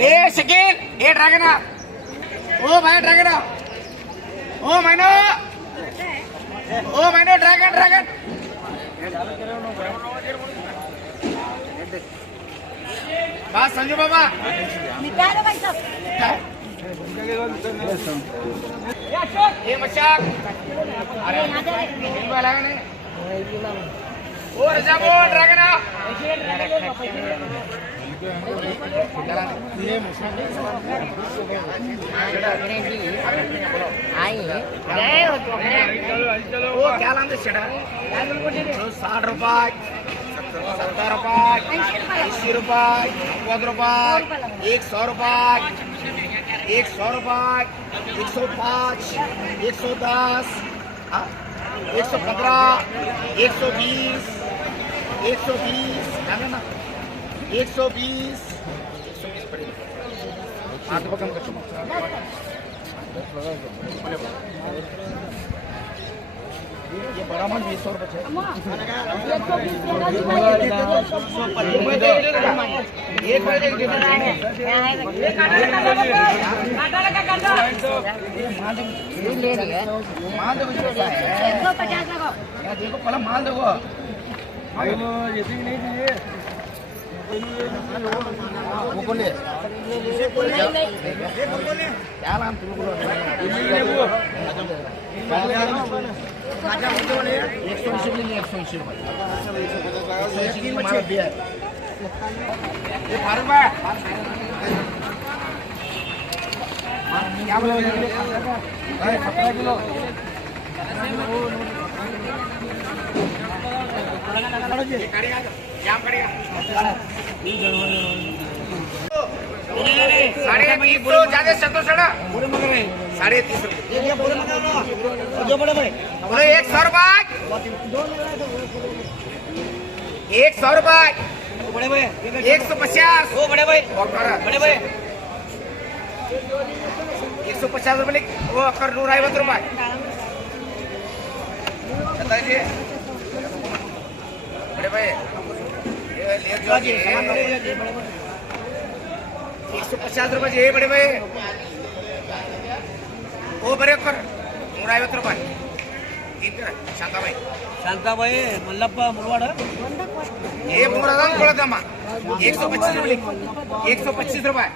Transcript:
ए शकील ए dragon ओ भाई dragon ओ मैनो dragon बस संजू बाबा ये मशाक अरे ओ रजा बो ड्रॅगन ओ क्या लांब शेडा 60 रुपये 70 रुपये 80 रुपये 50 रुपये 100 रुपये 100 रुपये 105 110 115 120 120 ना 120 हाथ पकड़ कर ये बड़ा माल 20 रुपये देखो पहला माल देखो वो बोले क्या नाम तुम बोलो 180 रुपये 180 रुपये ये फारूक भाई क्या बोलो 17 किलो साढ़े 30 ज्यादा संतोषड़ा 30 रुपये बोलो 100 रुपये 100 रुपये 150 ओ बड़े भाई 150 रुपये वो अकर 150 रुपये बताइए बड़े भाई 150 रुपये ये बड़े भाई ओ बरे अकर 150 रुपये शांताबाई मल्लप्पा मुरवाड ये मुरादान 125 रुपये 125 रुपये